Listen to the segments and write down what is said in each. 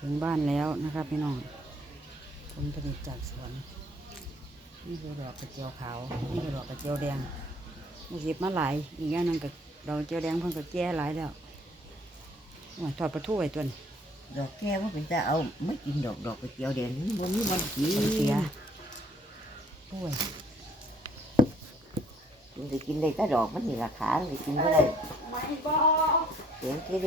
ถึงบ้านแล้วนะครับพี่น้องผลผลิตจากสวน นี่คือดอกกระเจียวขาว นี่คือดอกกระเจียวแดงมูสิบมาหลายอีกอย่างหนึงกับดอกกระเจียวแดงเพิ่นก็แก่หลายแล้วโอ้ยทอดปลาทูไว้ตัวนี้ดอกแก้วมันเป็นแต่เอาไม่กินดอกดอกกระเจียวแดงนี่มันมีมันกินมันเสียโอ้ยกินได้กินได้แต่ดอกมันนี่ราคาเลยกินไม่ได้ไม่บอเสียงเกเ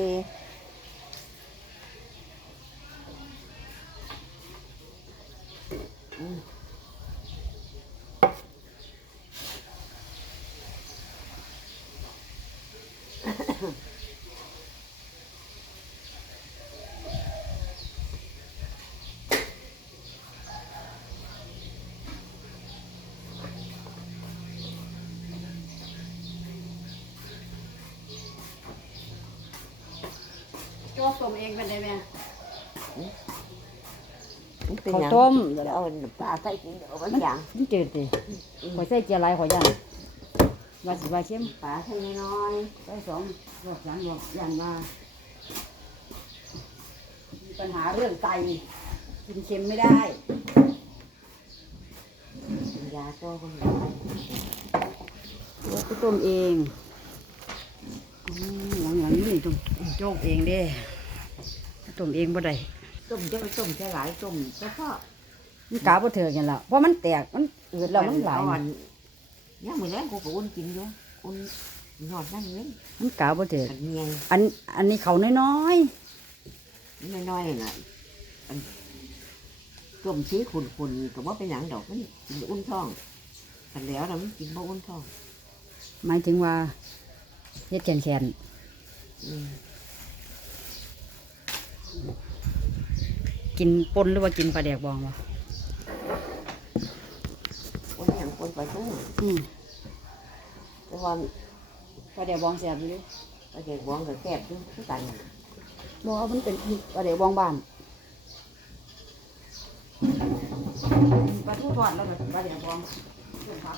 โจ๊กต้มเองเป็นไงแม่มันเป็นข้าวหยังต้มจะเอาปลาใส่กินเดี๋ยวมันอย่างมันจืดดิข่อยใส่เจียหลายข่อยย่างว่าสิว่าเค็มปลาใส่น้อยใส่สองรอบสามรอบย่างมามีปัญหาเรื่องไตกินเค็มไม่ได้ๆกินยาโซ่คนเดียวเราไปต้มเอง อืมหลังๆนี่ต้มโจกเองเด้ต้มเองบ่ได้ต้มจะไปต้มจะหลายต้มเฉพาะมันกาบ่เถือกกันแล้วเพราะมันแตกมันอืดแล้วมันหลายอ่อนยังมือแรกกูก็อุ่นกินอยู่อุ่นหอดนั่นเลยมันกาบ่เถือกกันเมียอันอันนี้เขาน้อยน้อยน้อยๆน่ะอันต้มชี้ขุนๆก็ว่าเป็นหยังดอกมันกินอุ่นท้องกันแล้วนะมันกินบ่อุ่นท้องๆหมายถึงว่า เฮ็ดแขนอืมๆกินปนหรือว่ากินปลาแดกบองวะคนหยังคนไปทุ่งอืมแต่ว่าปลาแดกบองแซ่บอยู่เดิประเด็กวองก็แซ่บอยู่คือกันบ่มันเป็นปลาแดกบองบ้านปลาทูทอดแล้วก็ปลาแดกบองเพิ่นครับ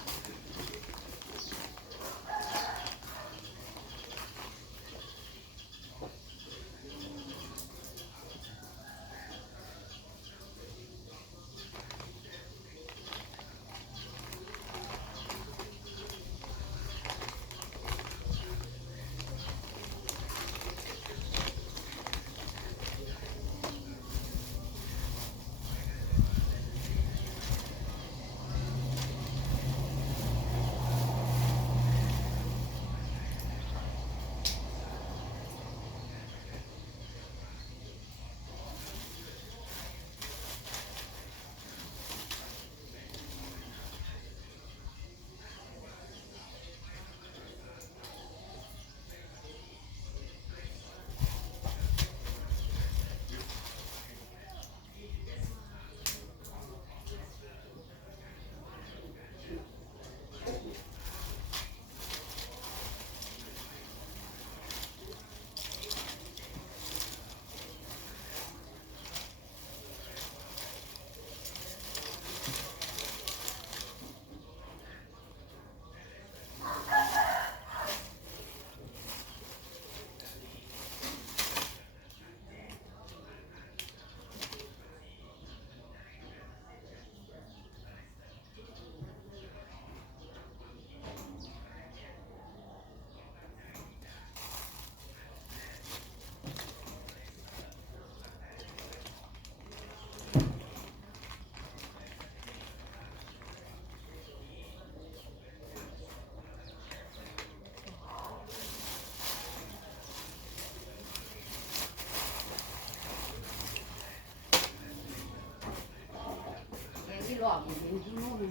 แกงที่หลอกอยู่นี่ที่นู่น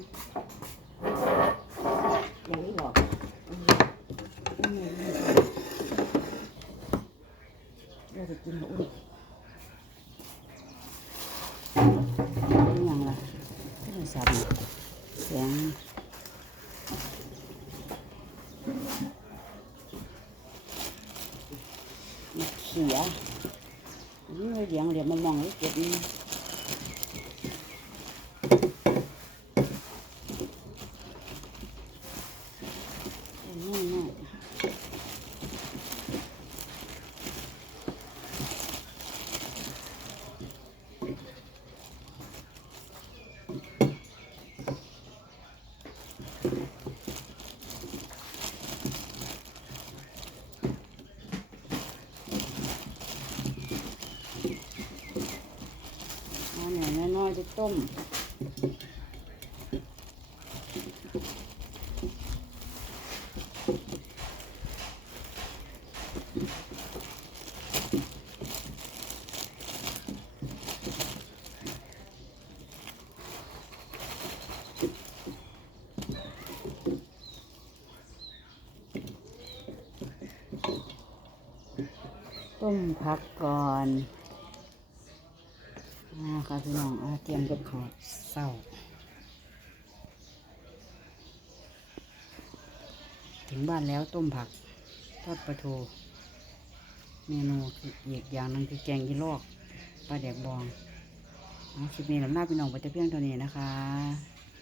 อย่างนี้บอกเราจะกินอุ่นเป็นอย่างไรก็สับแสงมะเขียนี่เราเลี้ยงเดี๋ยวมามองให้เก็บนี่นี่นี่ ไป ต้ม ต้มผักก่อน อาค่ะพี่น้องเอาเตรียมกับข้าวเศร้าถึงบ้านแล้วต้มผัก ทอดปลาทูเมนูอีกอย่างนึงคือแกงยีลอกปลาแดกบองเอคลิปนี้ลำลาพี่น้องไปจะเพียงเท่านี้นะคะ